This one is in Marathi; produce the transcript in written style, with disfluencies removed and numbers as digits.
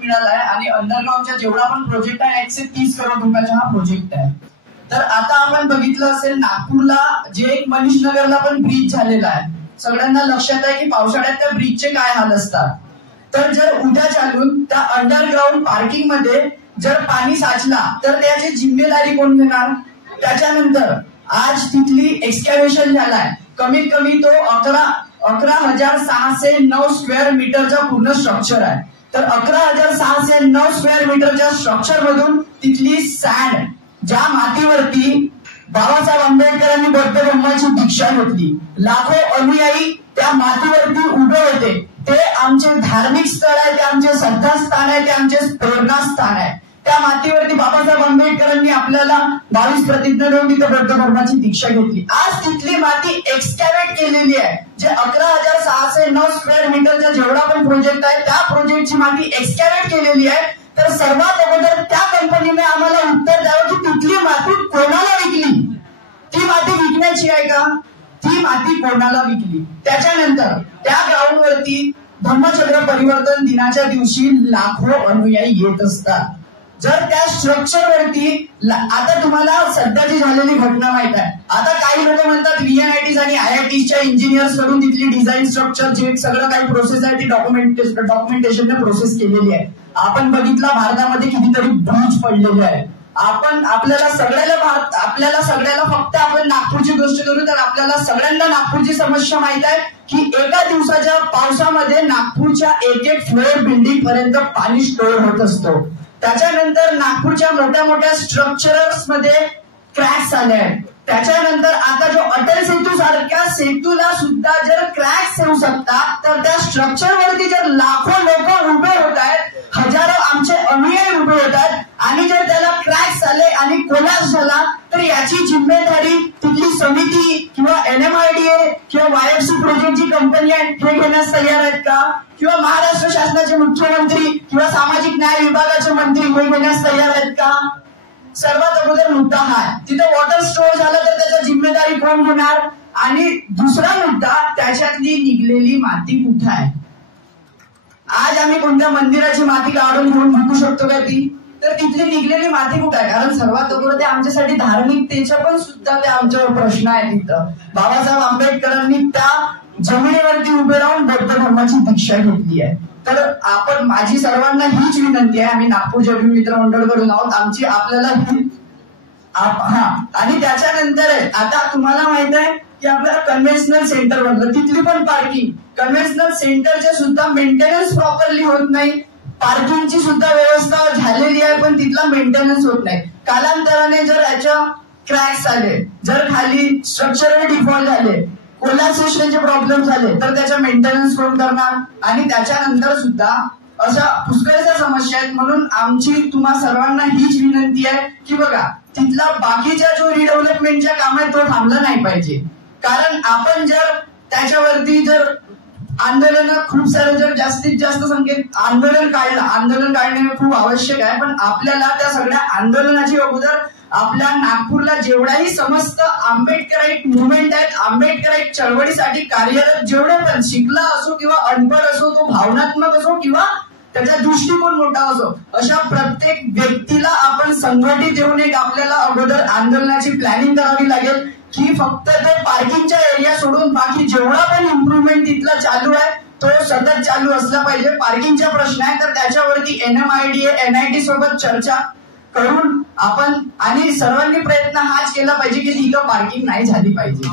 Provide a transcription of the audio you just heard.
मिळाला आहे आणि अंडरग्राऊंडच्या जेवढा पण प्रोजेक्ट आहे 130 करोड रुपयाचा हा प्रोजेक्ट आहे. तर आता आपण बघितलं असेल नागपूरला जे एक मनीष नगरला पण ब्रिज झालेला आहे. सगळ्यांना लक्षात आहे की पावसाळ्यात त्या ब्रिजचे काय हाल असतात. तर जर उद्या चालून त्या अंडरग्राऊंड पार्किंग मध्ये जर पाणी साचला तर त्याची जिम्मेदारी कोण घेणार. त्याच्यानंतर आज तिथली एक्सकॅव्हेशन झालाय. कमीत कमी तो 11,609 स्क्वेअर मीटरचा पूर्ण स्ट्रक्चर आहे. तर 11,609 स्क्वेअर मीटरच्या स्ट्रक्चर मधून तिथली सँड ज्या मातीवरती बाबासाहेब आंबेडकरांनी बौद्ध धर्माची दीक्षा घेतली, लाखो अनुयायी त्या मातीवरती उभे होते. ते आमचे धार्मिक स्थळ आहे, ते आमचे श्रद्धास्थान आहे, ते आमचे प्रेरणास्थान आहे. त्या मातीवरती बाबासाहेब आंबेडकरांनी आपल्याला 22 प्रतिज्ञा देऊन तिथे बौद्ध धर्माची दीक्षा घेतली. आज तिथली माती एक्सकॅव्हेट केलेली आहे. जे 11,609 स्क्वेअर मीटरचा जेवढा पण प्रोजेक्ट आहे त्या प्रोजेक्टची माती एक्सकॅव्हेट केलेली आहे. तर सर्वात अगोदर त्या कंपनीने आम्हाला उत्तर द्यावं की तिथली माती कोणाला विकली. ती माती विकण्याची आहे का, ती माती कोणाला विकली. त्याच्यानंतर त्या ग्राउंडवरती धम्मचक्र परिवर्तन दिनाच्या दिवशी लाखो अनुयायी येत असतात. जर त्या स्ट्रक्चर वरती आता तुम्हाला सध्याची झालेली घटना माहित आहे. आता काही लोक म्हणतात VNITs आणि IITsच्या इंजिनियर्स कडून तिथली डिझाईन स्ट्रक्चर जे सगळं काही प्रोसेस आहे ती डॉक्युमेंटेशनने प्रोसेस केलेली आहे. आपण बघितलं भारतामध्ये कितीतरी ब्रिज पडलेले आहे. आपल्याला सगळ्याला फक्त आपण नागपूरची गोष्ट करू तर आपल्याला सगळ्यांना नागपूरची समस्या माहित आहे की एका दिवसाच्या पावसामध्ये नागपूरच्या एक फ्लोअर बिल्डिंग पर्यंत पाणी स्टोअर होत असतो. त्याच्यानंतर नागपूरच्या मोठ्या मोठ्या स्ट्रक्चर्स मध्ये क्रॅक्स आले आहेत. त्याच्यानंतर आता जो अटल सेतू सारख्या सेतूला सुद्धा जर क्रॅक्स येऊ शकतात तर त्या स्ट्रक्चर वरती जर लाखो लोक उभे होत आहेत, हजारो आमचे अनुयायी उभे होत आहेत आणि जर त्याला क्रॅक्स आले आणि कोलॅप्स झाला तर याची जिम्मेदारी तिथली समिती किंवा NMIDA किंवा YFC प्रोजेक्टची कंपनी आहे हे घेण्यास तयार आहेत का, किंवा महाराष्ट्र शासनाचे मुख्यमंत्री किंवा सामाजिक न्याय विभागाचे मंत्री हे घेण्यास तयार आहेत का. सर्वात अगोदर मुद्दा हा तिथे वॉटर स्टोअर झालं तर त्याची जिम्मेदारी कोण घेणार. आणि दुसरा मुद्दा त्याच्यातली निघलेली माती कुठे आहे. आज आम्ही कोणत्या मंदिराची माती काढून घेऊन विकू शकतो का ती, तर तिथली निघलेली माती कुठे आहे. कारण सर्वात अगोदर ते आमच्यासाठी धार्मिकतेचा पण सुद्धा ते आमच्यावर प्रश्न आहे. तिथं बाबासाहेब आंबेडकरांनी त्या जमिनीवरती उभे राहून बौद्ध धर्माची दीक्षा घेतली आहे. तर माझी सर्वांना हीच विनंती आहे, आम्ही नागपूरच्या मित्र मंडळकडून आहोत, आमची आपल्याला आणि त्याच्यानंतर आता तुम्हाला माहित आहे की आपल्याला कन्व्हेन्शनल सेंटर बनलं, तिथली पण पार्किंग कन्व्हेन्शनल सेंटरचे सुद्धा मेंटेनन्स प्रॉपरली होत नाही. पार्किंगची सुद्धा व्यवस्था झालेली आहे पण तिथला मेंटेनन्स होत नाही. कालांतराने जर याच्या क्रॅक्स आले, जर खाली स्ट्रक्चरल डिफॉल्ट झाले, कोलॅप्सेशनचे प्रॉब्लेम झाले तर त्याचा मेंटेनन्स कोण करणार. आणि त्याच्यानंतर सुद्धा अशा पुष्कळशा समस्या आहेत. म्हणून आमची तुम्हा सर्वांना हीच विनंती आहे की बघा तिथला बाकीच्या जो रिडेव्हलपमेंटच्या काम आहे तो थांबला नाही पाहिजे. कारण आपण जर त्याच्यावरती जर आंदोलन खूप सारे जर जास्तीत जास्त संख्येत आंदोलन काढणे खूप आवश्यक आहे. पण आपल्याला त्या सगळ्या आंदोलनाची अगोदर आपल्या नागपूरला जेवढाही समस्त आंबेडकराईट मुवमेंट आहेत, आंबेडकराईट चळवळीसाठी कार्यरत जेवढे पण शिकला असो किंवा अनपढ असो, तो भावनात्मक असो किंवा त्याचा दृष्टिकोन मोठा असो, अशा प्रत्येक व्यक्तीला आपण संघटित येऊन एक आपल्याला अगोदर आंदोलनाची प्लॅनिंग करावी लागेल की फक्त ते पार्किंगच्या एरिया सोडून बाकी जेवढा पण इम्प्रुव्हमेंट तिथला चालू आहे तो सतत चालू असला पाहिजे. पार्किंगचा प्रश्न आहे तर त्याच्यावरती NMIDA NIT सोबत चर्चा करून आपण आणि सर्वांनी प्रयत्न हाच केला पाहिजे की तिथं पार्किंग नाही झाली पाहिजे.